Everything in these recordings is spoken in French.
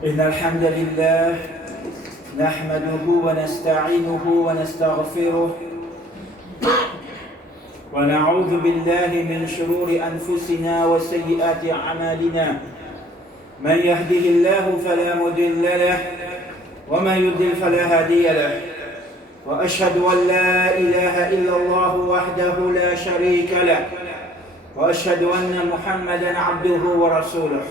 إن الحمد لله نحمده ونستعينه ونستغفره ونعوذ بالله من شرور أنفسنا وسيئات أعمالنا. من يهده الله فلا مضل له ومن يضلل فلا هادي له. وأشهد أن لا إله إلا الله وحده لا شريك له وأشهد أن محمدا عبده ورسوله.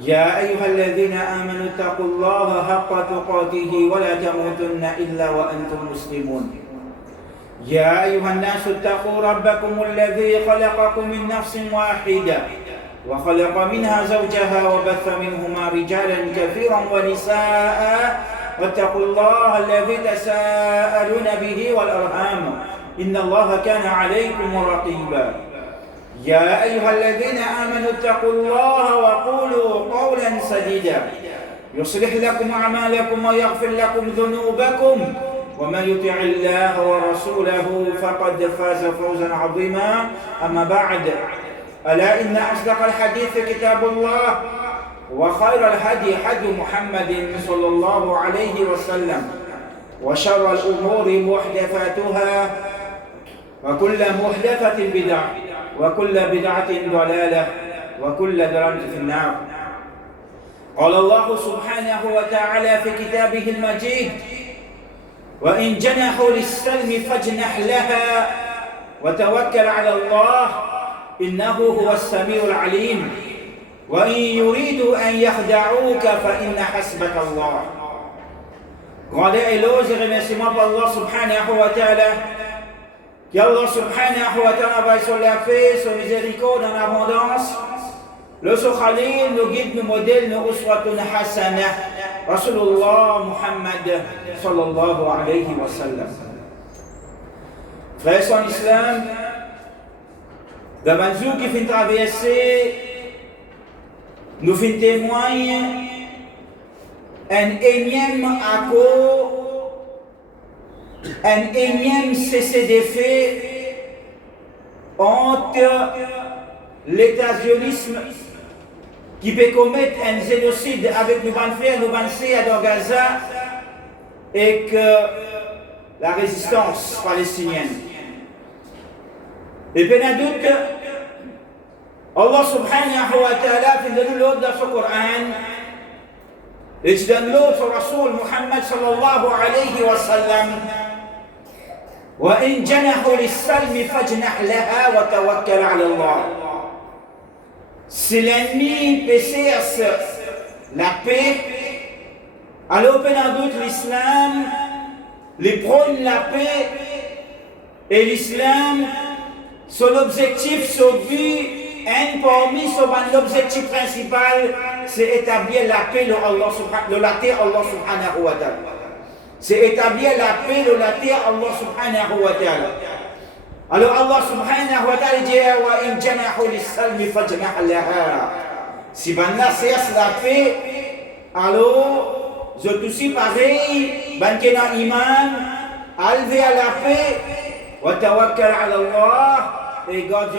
يا أيها الذين آمنوا اتقوا الله حق تقاته ولا تموتن إلا وأنتم مسلمون. يا أيها الناس اتقوا ربكم الذي خلقكم من نفس واحدة وخلق منها زوجها وبث منهما رجالا كثيرا ونساء واتقوا الله الذي تساءلون به والأرحام إن الله كان عليكم رقيبا. يا أيها الذين آمنوا اتقوا الله وقولوا قولا سديدا يصلح لكم أعمالكم ويغفر لكم ذنوبكم ومن يطع الله ورسوله فقد فاز فوزا عظيما. أما بعد، ألا إن أصدق الحديث كتاب الله وخير الهدي هدي محمد صلى الله عليه وسلم وشر الأمور محدثاتها وكل محدثة بدعة وكل بدعة ضلالة وكل ضلالة في النار. قال الله سبحانه وتعالى في كتابه المجيد: وإن جنحوا للسلم فاجنح لها وتوكل على الله إنه هو السميع العليم. وإن يريدوا أن يخدعوك فإن حسبك الله. Grandeur, éloge et remerciements pour Allah subhanahu wa ta'ala. Qu'Allah subhanahu wa ta'ala va sur la paix, son miséricorde en abondance. Le Khalil, nos guides, nos modèles, nos uswatun hasana. Rasulullah Muhammad sallallahu alayhi wa sallam. Frères en islam, devant nous qui fait traverser, nous fait témoigner un énième accord, un énième cessez-le-feu entre l'État-sionisme qui peut commettre un génocide avec nos frères, nos sœurs dans Gaza et que la résistance palestinienne. Et bien, doute, Allah subhanahu wa ta'ala fait de nous l'autre dans son Coran et tu donnes l'autre sur Rasul Muhammad sallallahu alayhi wa sallam. وإن جنحوا للسلم فاجنح لها وتوكل على الله. Si l'ennemi cherche la paix, alors pendant doute l'islam, les prône la paix et l'islam, son objectif, son but, un parmi son objectif principal, c'est établir la paix de la terre Allah subhanahu wa ta'ala. C'est établir la paix de la terre Allah subhanahu wa ta'ala. Alors Allah subhanahu wa ta'ala dit wa in janahu lis-salmi fajnah laha. Si banna cherche la paix, alors je aussi pareil, ban kena iman, alvé à la paix, wa tawakkal ala Allah, et garde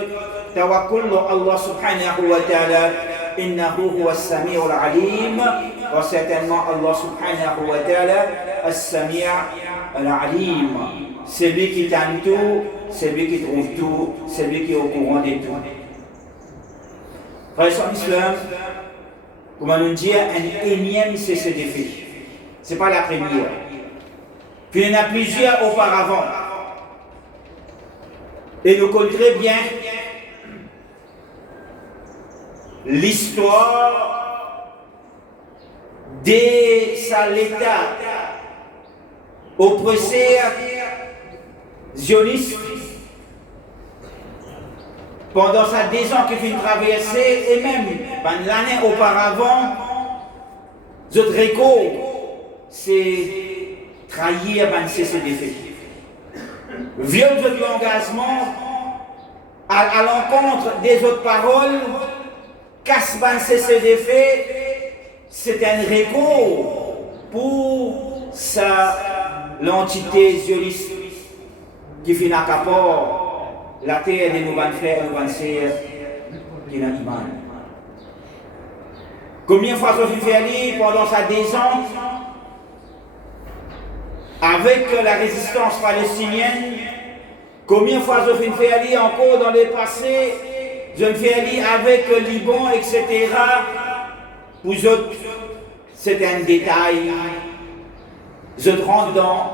tawakkul Allah subhanahu wa ta'ala. Innahu huwa as-sami'ul 'alim. Wa certainement Allah subhanahu wa ta'ala as-sami' al-'alim. C'est lui qui t'aime tout, c'est lui qui trouve tout, c'est lui qui est au courant de tout. Frères en islam, comment nous dire un énième cessez-le-feu. Ce n'est pas la première. Puis il y en a plusieurs auparavant. Et nous connaissons très bien l'histoire de l'État oppresseur zioniste pendant sa 10 ans qui fait une traversée et même l'année auparavant, notre récolte, c'est trahir un cessez-le-feu. Viole de l'engagement à l'encontre des autres paroles, casse un cessez-le-feu, c'est un récolte pour l'entité zioniste qui fait un rapport la terre de nos frères et nos sœurs qui n'ont pas. Combien de fois je fait aller pendant sa descente avec la résistance palestinienne? Combien de fois je fait aller encore dans le passé? Je fais aller avec le Liban, etc. Pour autres, c'est un détail. Je rentre dans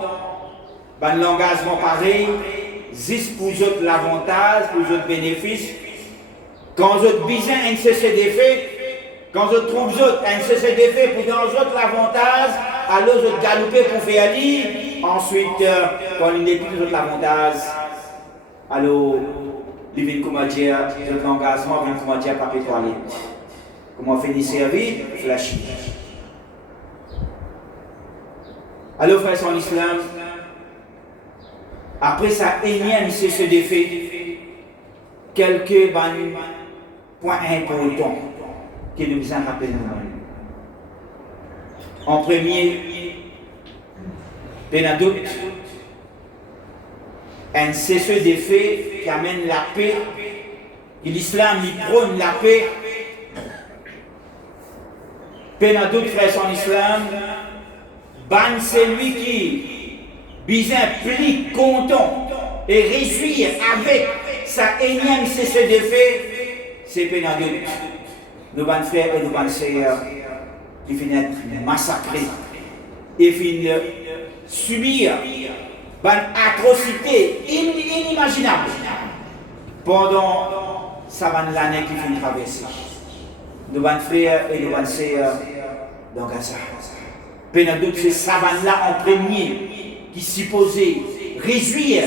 l'engagement pareil, juste pour autres l'avantage, pour autres bénéfices. Quand je besoin un cessez d'effet, quand je trouve autres un cessez d'effet pour dans autres l'avantage, alors je galoper pour faire aller. Ensuite, quand il n'est plus d'autres l'avantage, alors il vient comment dire, l'engagement vient comment dire papier toilette. Comment finir servir, flashy. Alors, frères en islam, après sa énième cessez d'effet, quelques points importants que nous besoin rappeler nous-mêmes. En premier, Benadout, un cessez d'effet qui amène la paix, et l'islam y prône la paix. Benadout, frères en islam, ban celui qui bien plus content et réjouir avec sa énième cessez d'effet, c'est Benadout. Nos bons frères et nos bonnes sœurs qui finissent être massacrés et finissent subir une atrocité inimaginable pendant l'année qui finit traverser. Nos bons frères et nos bonnes sœurs dans Gaza. Benadout, c'est Savane-là en premier qui supposait réjouir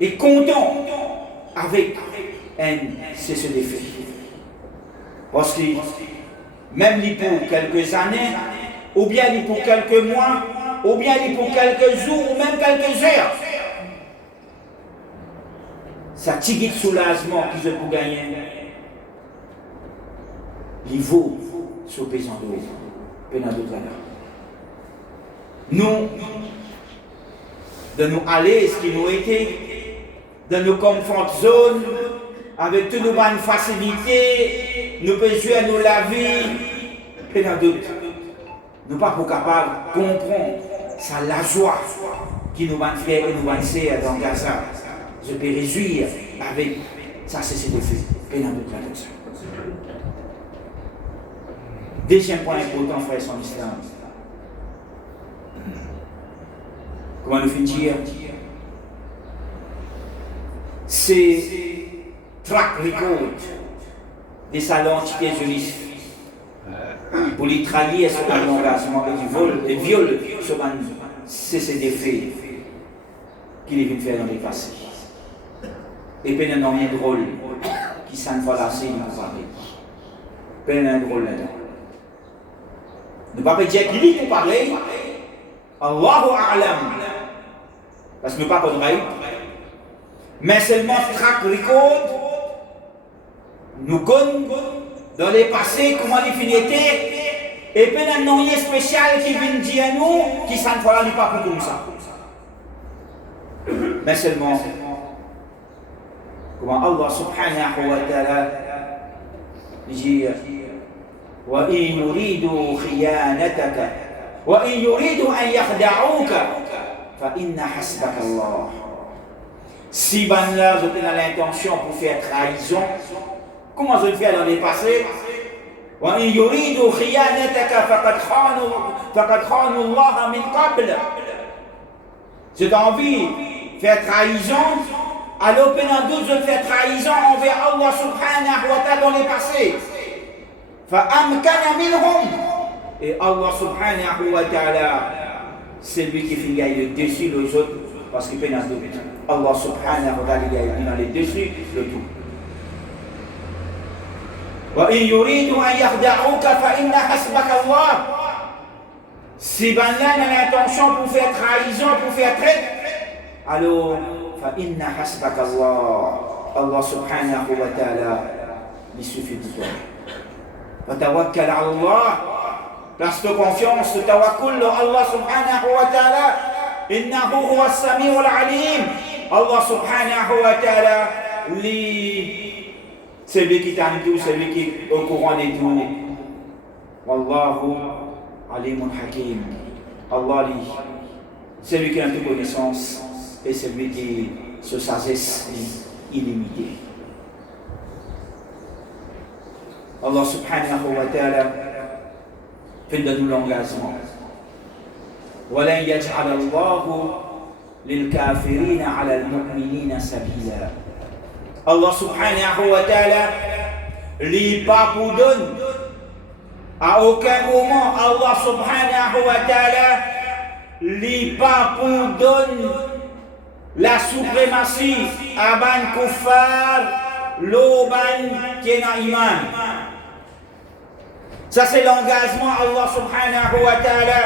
et content avec un cessez d'effet. Parce que même pour quelques années, ou bien pour quelques mois, ou bien pour quelques jours, ou même quelques heures, ça tigre de soulagement qu'ils ont pour gagner. Il vaut ce pesant de l'eau. Benadout là. Nous, de nous aller, ce qui nous était, de nos comfort zones, avec toutes nos bonnes facilités, nous pouvons jouer nous la vie, Benadout. Nous ne sommes pas capables de comprendre ça, la joie qui nous va faire et nous va faire dans Gaza. Je peux réjouir avec ça, c'est de fait. Benadout là comme ça. Deuxième point important, frère, son islam. Comment nous finir? C'est track record des salons anti-juristes pour les trahir sur un engagement et viol sur un cessez des faits qu'il vient faire dans les passés. Et puis il y a un drôle qui s'en va lasser nous parler. Puis il y a un drôle là-dedans. Ne pas dire qu'il est pour parler. Allahu A'lam. Parce que nous ne parlons pas de mais seulement track record, nous connaissons dans les passés comment les finité, et puis un nom spécial qui vient dire à nous, qui s'en fera pas pour comme ça. Mais seulement, comment Allah subhanahu wa ta'ala dit, وَإِن يُرِيدُوا خِيَانَتَكَ وَإِن يُرِيدُوا أَن يَخْدَعُوكَ فَإِنَّ حَسْبَكَ اللَّهُ. Si là, je dans l'intention pour faire trahison, comment je le fais dans les passés? وَإِن يُرِيدُوا خِيَانَتَكَ فَقَدْ خَانُوا اللَّهَ مِنْ قَبْلِ. J'ai envie de faire trahison, alors pendant d'autres, je fais trahison envers Allah subhanahu wa ta'ala dans les passés. فَأَمْكَنَ مِنْهُمْ. Et Allah subhanahu wa ta'ala, c'est lui qui fait gagner le dessus les autres, parce qu'il pénale de but. Allah subhanahu wa ta'ala gagne dans les dessus le tout. وَإِن يُرِيدُوا أَن يَخْدَعُوكَ فَإِنَّ حَسْبَكَ اللَّهُ. Si ben là on a l'intention pour faire trahison, pour faire traite, alors فَإِنَّ حَسْبَكَ اللَّهُ. Allah subhanahu wa ta'ala, il suffit de toi. وتوكل على الله. Place de confiance, tawakkul Allah subhanahu wa ta'ala. Innahu huwa as-sami'u al-alim. Allah subhanahu wa ta'ala, c'est lui qui t'en tout, c'est lui qui est au courant de tout. Wallahu alimun hakim. Allah dit, c'est lui qui a toute connaissance et c'est lui qui a sa sagesse illimitée. Allah subhanahu wa ta'ala fait de nous l'engagement. وَلَنْ يَجْعَلَ اللَّهُ لِلْكَافِرِينَ عَلَى الْمُؤْمِنِينَ سَبِيلًا. Allah subhanahu wa ta'ala lui pas pour donner. À aucun moment Allah subhanahu wa ta'ala lui pas pour donner la suprématie à ban kuffar l'oban qui est dans l'iman. Ça c'est l'engagement Allah subhanahu wa ta'ala.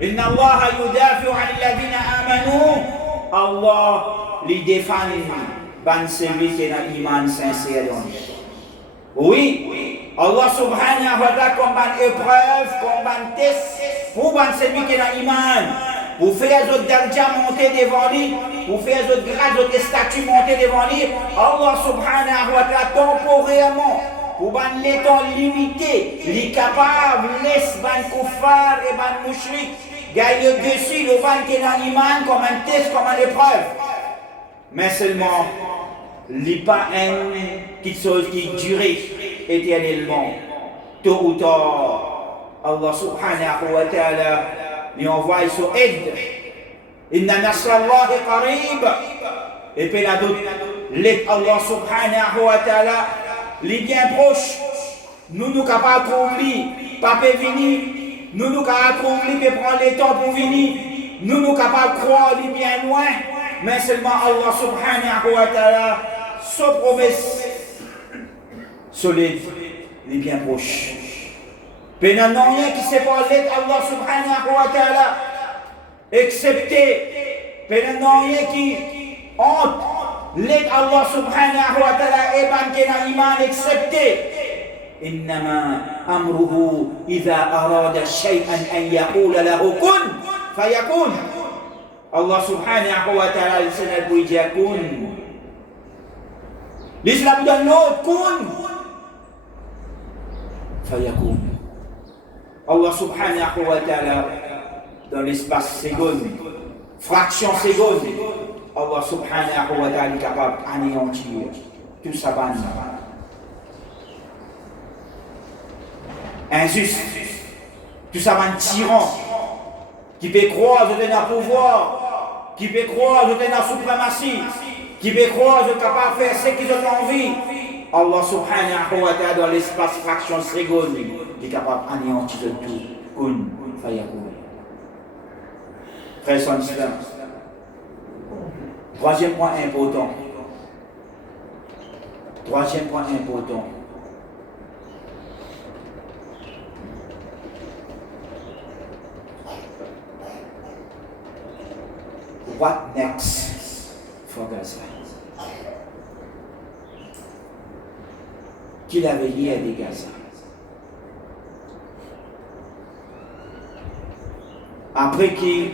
Inna Allah yudafi'u 'anil ladhina amanu. Allah les défend ban celui qui est dans l'iman sincère. Oui, Allah subhanahu wa ta'ala comme ban épreuve, comme ban test pour ban celui qui est dans l'iman. Pour faire les autres darja monter devant lui, pour faire les autres grades, les autres statues monter devant lui, Allah subhanahu wa ta'ala temporairement, pour ban les temps limités, les capables, laisse ban kuffar et ban mushrik, gagne le dessus, le ban qui est dans l'iman comme un test, comme une épreuve. Mais seulement, il pas une chose qui dure éternellement. Tôt ou tard, Allah subhanahu wa ta'ala lui envoie son aide. Inna nasrallahi qarib. Et puis la d'autres, l'aide Allah subhanahu wa ta'ala, les bien proches. Nous capables de trouver, pas venir. Nous capables de trouver, mais prendre le temps pour venir. Nous capables de croire les bien loin. Mais seulement Allah subhanahu wa ta'ala, sa promesse solide, les bien proches. Mais il n'y a rien qui sépare l'aide Allah subhanahu wa ta'ala, excepté, il n'y a rien qui honte l'aide Allah subhanahu wa ta'ala et banque dans l'iman, excepté. إنما أمره إذا أراد شيئا أن يقول له كن فيكون. Allah subhanahu wa ta'ala, il s'est pour dire kun. L'islam donne l'autre kun fayakun. Allah subhanahu wa ta'ala, dans l'espace seconde, fraction seconde, Allah subhanahu wa ta'ala est capable d'anéantir tout ça. Injuste, tout ça un tyran qui peut croire que je dans le pouvoir, qui peut croire que je dans la suprématie, qui peut croire que je suis capable de faire ce qu'ils ont envie. Allah subhanahu wa ta'ala, dans l'espace fraction seconde, il est capable d'anéantir tout. Kun fayakun. Frères et sœurs, troisième point important. Troisième point important. What next for Gaza? Qui la veillé à des Gaza? Après que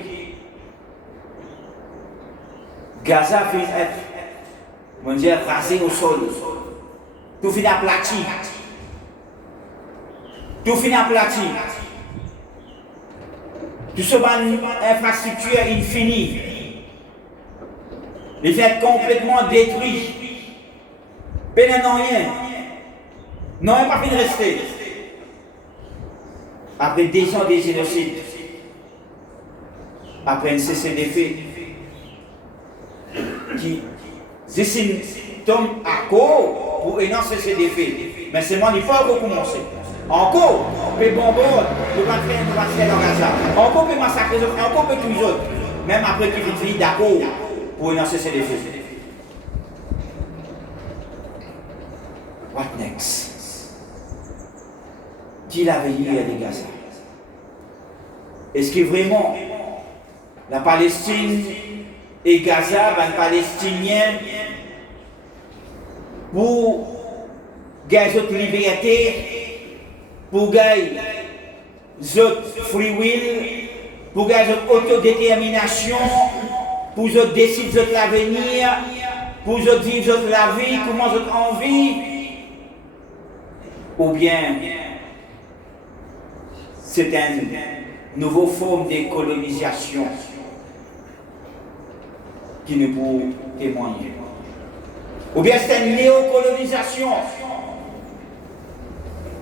Gaza finit être rasé au sol, tout finit aplati. Tout finit aplati. Tout ce infrastructure infinie. Il fait complètement détruit. Peine non rien. Non, il n'a pas fini de rester. Après 10 ans de génocide, après un cessez-le-feu, qui dessine tombe à cause pour un cessez-le-feu. Mais c'est moi, il faut recommencer. Encore, on peut bombarder, on peut faire dans Gaza. Encore, on peut massacrer les autres, encore, on peut tuer les autres. Même après qu'il finit d'accord pour un cessez-le-feu. What next? Qui l'a veillé à des Gaza? Est-ce que vraiment la Palestine et Gaza, les Palestiniens, pour gagner notre liberté, pour gagner notre free will, pour gagner notre autodétermination, pour décider de l'avenir, pour vivre la vie, comment notre envie, ou bien c'est une nouvelle forme de colonisation qui nous peut témoigner. Ou bien c'est une néocolonisation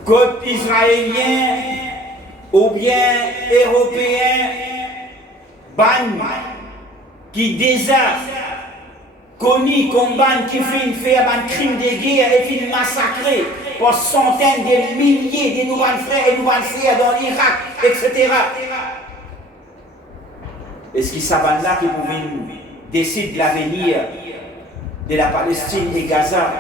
que Israéliens ou bien Européens qui déjà connus comme qui fait un crime de guerre et qui massacrer pour centaines de milliers de nouvelles frères et nouvelles sœurs dans l'Irak, etc. Est-ce qu'ils savent là qu'ils pouvaient décider de l'avenir de la Palestine et Gaza?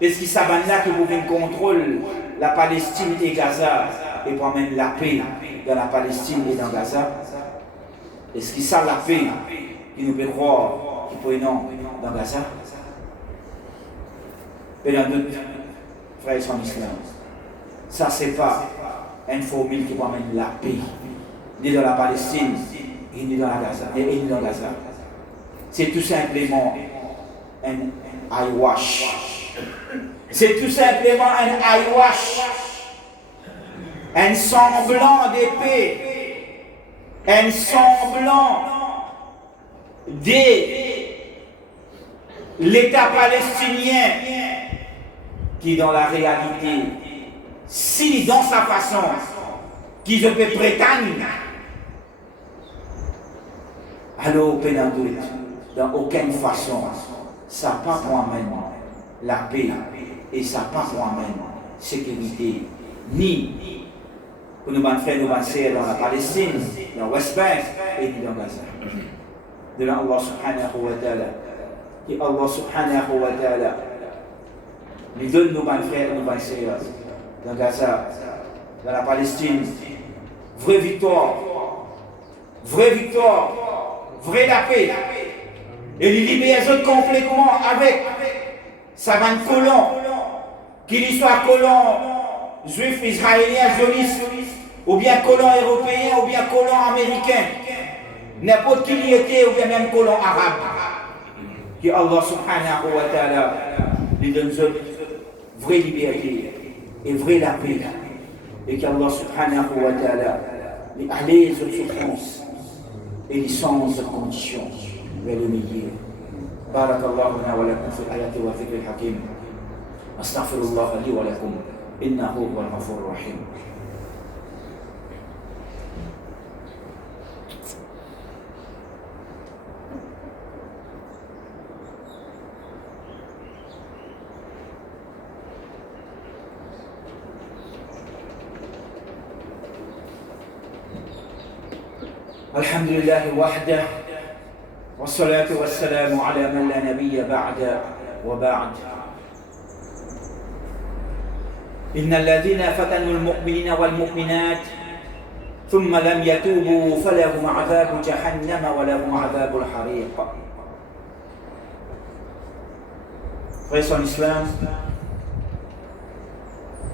Est-ce qu'ils savent là qu'ils pouvaient contrôler la Palestine et Gaza et pour amener la paix dans la Palestine et dans Gaza? Est-ce qu'ils savent la paix qu'ils nous peuvent croire qu'ils peuvent non dans Gaza? Et dans d'autres frères en islam, ça c'est pas une formule qui va amener la paix ni dans la Palestine et ni dans la Gaza et ni dans Gaza. C'est tout simplement un eyewash. C'est tout simplement un eyewash, un semblant de paix, un semblant de l'État palestinien qui dans la réalité, si dans sa façon, qui je peux prétendre, alors dans aucune façon, ça n'a pas pour amener la paix et ça n'a pas pour amener sécurité, ni pour nous faire nos sœurs dans la Palestine, dans l'Ouest Bank et dans Gaza. De là, Allah subhanahu wa ta'ala, et Allah subhanahu wa ta'ala, nous donne nos frères et nos sœurs dans Gaza, dans la Palestine, vraie victoire, vraie la paix. Et il libère les autres complètement avec sa vanne colon, qu'il soit colon juif, israélien, sioniste, ou bien colon européen, ou bien colon américain, n'importe qui y était, ou bien même colon arabe. Que Allah subhanahu wa ta'ala lui donne une vraie liberté et vraie la paix. Et qu'Allah subhanahu wa ta'ala lui allège les souffrances et les sans conditions vers le milieu. بارك الله لنا ولكم في الآيات والذكر الحكيم أستغفر الله لي ولكم إنه هو الغفور الرحيم. الحمد لله وحده والصلاة والسلام على من لا نبي بعد وبعد. إن الذين فتنوا المؤمنين والمؤمنات ثم لم يتوبوا فلهم عذاب جهنم ولهم عذاب الحريق. Frères en islam,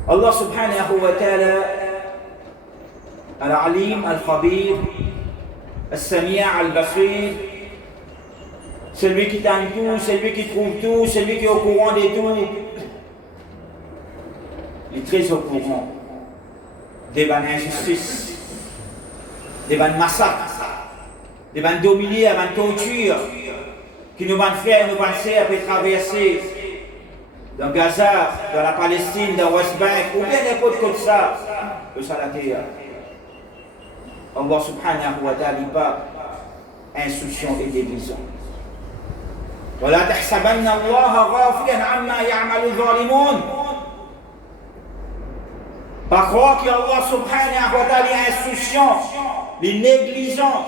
Allah subhanahu wa ta'ala al-alim, al-khabir, al-sami' al-basir, celui qui t'aime tout, celui qui trouve tout, celui qui est au courant de tout, il est très au courant des bonnes injustices, des bonnes massacres, des bonnes dominés, des bonnes tortures qui nous vont faire, nous vont faire pour traverser dans Gaza, dans la Palestine, dans West Bank, ou bien n'importe quoi de ça, la terre. Allah subhanahu wa ta'ala n'est pas insouciant et déguisant. ولا تحسبن الله غافلا عما يعمل الظالمون. Pas croire qu'Allah subhanahu wa ta'ala est insouciant, les négligents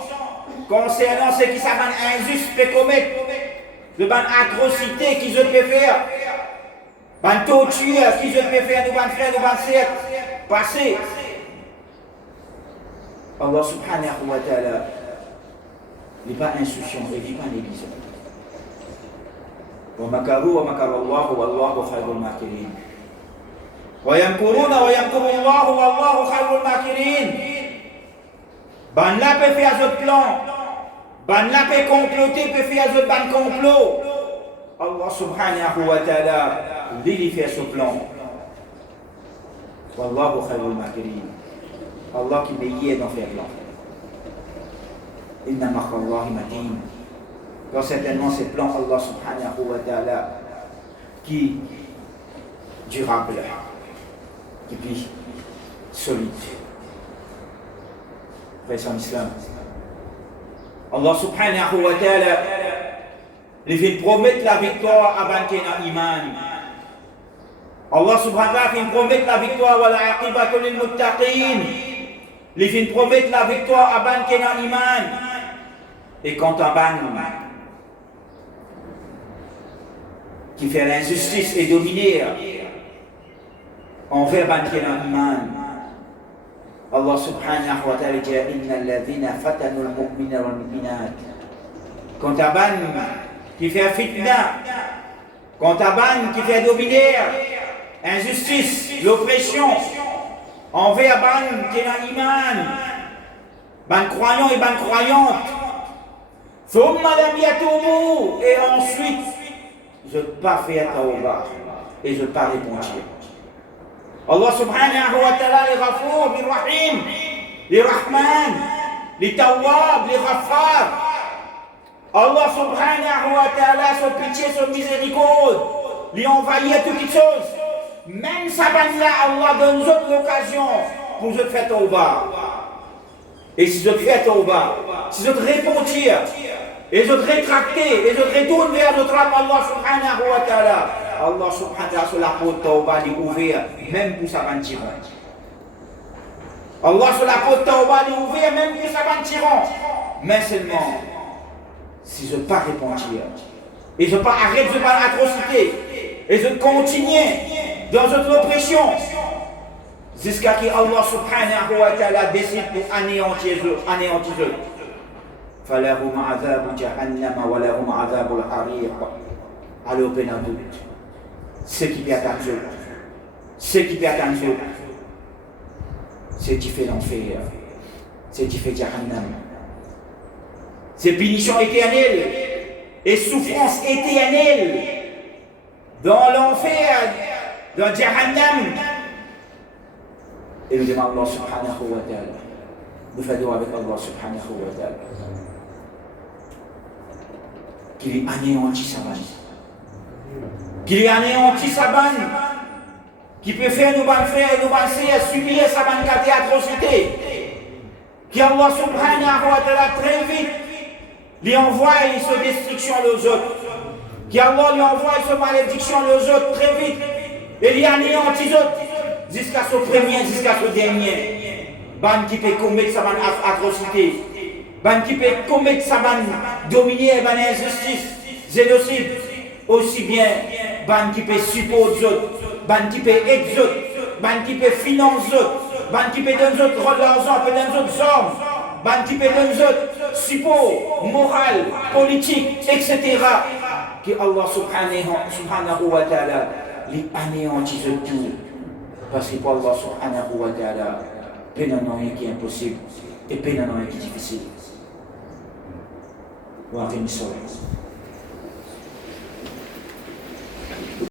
concernant ce qui s'appelle injuste peut commettre, de bonnes atrocités qu'ils peuvent faire, bonnes tortures qu'ils peuvent faire, nous bonnes frères, nous bonnes sœurs, passer. Allah subhanahu wa ta'ala n'est pas insouciant et n'est pas négligent. ومكروا ومكر الله والله خير الماكرين ويمكرون ويمكر الله والله خير الماكرين. Ban là peut faire ce plan, ban là peut comploter, peut faire ce ban complot. Allah subhanahu wa ta'ala lui fait ce plan. والله خير الماكرين. Allah qui meilleur dans faire plan. Inna makallahi matin. Car certainement ces plans Allah subhanahu wa ta'ala qui durable, qui est solide. Frères en islam. Allah subhanahu wa ta'ala il vient promettre la victoire avant qu'il y ait un iman. Allah subhanahu wa ta'ala vient promettre la victoire wa l'aqibatu lil muttaqin. Il vient promettre la victoire avant qu'il y ait un iman. Et quand un ban qui fait l'injustice et dominer envers ban qu'il y ait un iman. Allah subhanahu wa ta'ala dit inna alladhina fatanu al-mu'mina wal-mu'minat. Quand un ban qui fait fitna, quand un ban qui fait dominer injustice, l'oppression envers ban qui est un iman, ban croyant et ban croyante, et ensuite je ne pas faire tawbah et je ne pas répondre. Allah subhanahu wa ta'ala les Ghafour, les Rahim, les Rahman, les Tawwab, les Ghaffar. Allah subhanahu wa ta'ala, son pitié, son miséricorde, lui envahit toutes les choses. Même ça, Allah donne d'autres l'occasion pour je faire tawbah. Et si je fais tawbah, si je repentir, et je rétracter, et je retourne vers notre âme, Allah subhanahu wa ta'ala, Allah subhanahu wa ta'ala, sur la porte tawbah, il est ouvert, même pour sa bantiron. Allah sur la porte tawbah, il est ouvert, même pour sa bantiron. Mais seulement, si je ne pas repentir, et je ne pas arrêter de faire l'atrocité, et je continue dans notre oppression, jusqu'à ce que Allah subhanahu wa ta'ala décide pour anéantir eux. فَلَهُمْ عَذَابُ جَهَنَّمَ وَلَهُمْ عَذَابُ الْحَرِيقِ. Alors, ben en doute, ce qui peut attendre eux, ce qui peut attendre eux, c'est qui fait l'enfer, c'est qui fait Jahannam. C'est punition éternelle et souffrance éternelle dans l'enfer, dans Jahannam. Et nous demandons Allah subhanahu wa ta'ala. Nous faisons avec Allah subhanahu wa ta'ala. Qu'il anéantit sa bande. Qu'il anéantit sa bande. Qui peut faire nous frères et nous sœurs subir sa bande de atrocité. Qu'Allah subhanahu wa ta'ala très vite lui envoie sa destruction aux autres. Qu'Allah lui envoie sa malédiction aux autres très vite. Et lui anéantit les autres. Jusqu'à ce premier, jusqu'à ce dernier. Ban qui peut commettre sa bande atrocité. Ban qui peut commettre sa bande dominer, ban injustice, génocide. Aussi bien, ban qui peut supporter les autres. Ban qui peut aider les autres. Ban qui peut financer les autres. Ban qui peut donner les autres de l'argent, peut donner les autres hommes. Ban qui peut donner les autres support, moral, politique, etc. Que Allah subhanahu wa ta'ala les anéantit tout. Parce que pour Allah subhanahu wa ta'ala, peine en rien qui est impossible et peine en rien qui est difficile. Wa aqimis salat.